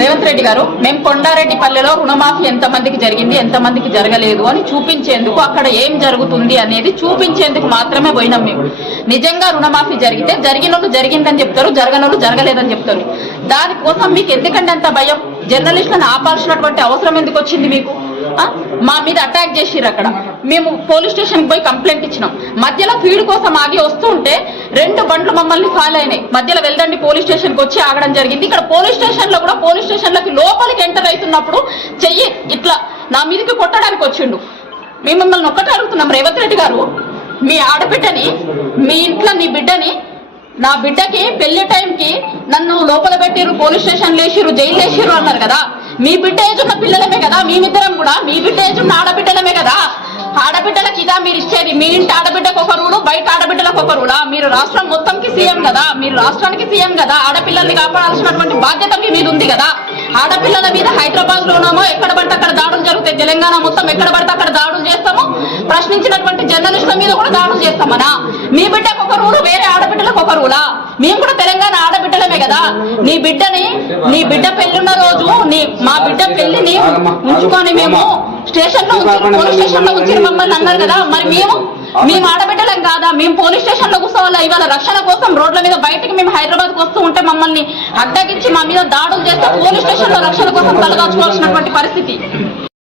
రేవంత్ రెడ్డి గారు, మేము కొండారెడ్డిపల్లెలో రుణమాఫీ ఎంతమందికి జరిగింది, ఎంతమందికి జరగలేదు అని చూపించేందుకు, అక్కడ ఏం జరుగుతుంది అనేది చూపించేందుకు మాత్రమే పోయినాం మేము. నిజంగా రుణమాఫీ జరిగితే జరిగినోళ్ళు జరిగిందని చెప్తారు, జరగనోళ్ళు జరగలేదని చెప్తారు. దానికోసం మీకు ఎందుకంటే అంత భయం? జర్నలిస్టులను ఆపాల్సినటువంటి అవసరం ఎందుకు వచ్చింది మీకు? మా మీద అటాక్ చేసిర్రు. అక్కడ మేము పోలీస్ స్టేషన్కి పోయి కంప్లైంట్ ఇచ్చినాం. మధ్యలో ఫీడ్ కోసం ఆగి వస్తూ ఉంటే 2 బండ్లు మమ్మల్ని ఫాలో అయినాయి. మధ్యలో వెళ్దండి పోలీస్ స్టేషన్కి వచ్చి ఆగడం జరిగింది. ఇక్కడ పోలీస్ స్టేషన్ లో కూడా పోలీస్ స్టేషన్లకి లోపలికి ఎంటర్ అవుతున్నప్పుడు చెయ్యి ఇట్లా నా మీదకి కొట్టడానికి వచ్చిండు. మేము మిమ్మల్ని ఒక్కటే అడుగుతున్నాం, రేవంత్ రెడ్డి గారు, మీ ఆడబిడ్డని, మీ ఇంట్లో నీ బిడ్డని, నా బిడ్డకి పెళ్లి టైంకి నన్ను లోపల పెట్టిరు, పోలీస్ స్టేషన్ లేచిరు, జైలు వేసిరు అన్నారు కదా. మీ బిడ్డ ఏజ్ ఉన్న పిల్లలమే కదా, మేమిద్దరం కూడా మీ బిడ్డ ఏజ్ ఉన్న ఆడబిడ్డలమే కదా. ఆడబిడ్డలకు ఇదా మీరు ఇచ్చేది? మీ ఇంటి ఆడబిడ్డకు ఒక రూలు, బయట ఆడబిడ్డలకు ఒక రూలా? మీరు రాష్ట్రం మొత్తంకి సీఎం కదా, మీరు రాష్ట్రానికి సీఎం కదా. ఆడపిల్లల్ని కాపాడాల్సినటువంటి బాధ్యత మీ మీద ఉంది కదా. ఆడపిల్లల మీద హైదరాబాద్ లోనేమో ఎక్కడ పడితే అక్కడ దాడులు జరుగుతాయి, తెలంగాణ మొత్తం ఎక్కడ పడితే అక్కడ దాడులు చేస్తాము, ప్రశ్నించినటువంటి జర్నలిస్టుల మీద కూడా దాడులు చేస్తామనా? మీ బిడ్డకు ఒక రూలు, వేరే ఆడబిడ్డలకు ఒక రూలా? మేము కూడా తెలంగాణ ఆడబిడ్డలమే కదా. నీ బిడ్డ పెళ్లిన్న రోజు మా బిడ్డ పెళ్లిని ఉంచుకొని మేము స్టేషన్ లో పోలీస్ స్టేషన్ లో ఉంచి మమ్మల్ని అన్నారు కదా. మరి మేము ఆడబిడ్డలం కాదా? మేము పోలీస్ స్టేషన్ లో కూర్చోవాలా? ఇవాళ రక్షణ కోసం రోడ్ల మీద బయటికి మేము హైదరాబాద్ వస్తూ ఉంటే మమ్మల్ని అడ్డగించి మా మీద దాడులు చేస్తే పోలీస్ స్టేషన్ లో రక్షణ కోసం తలదాచుకోవాల్సినటువంటి పరిస్థితి.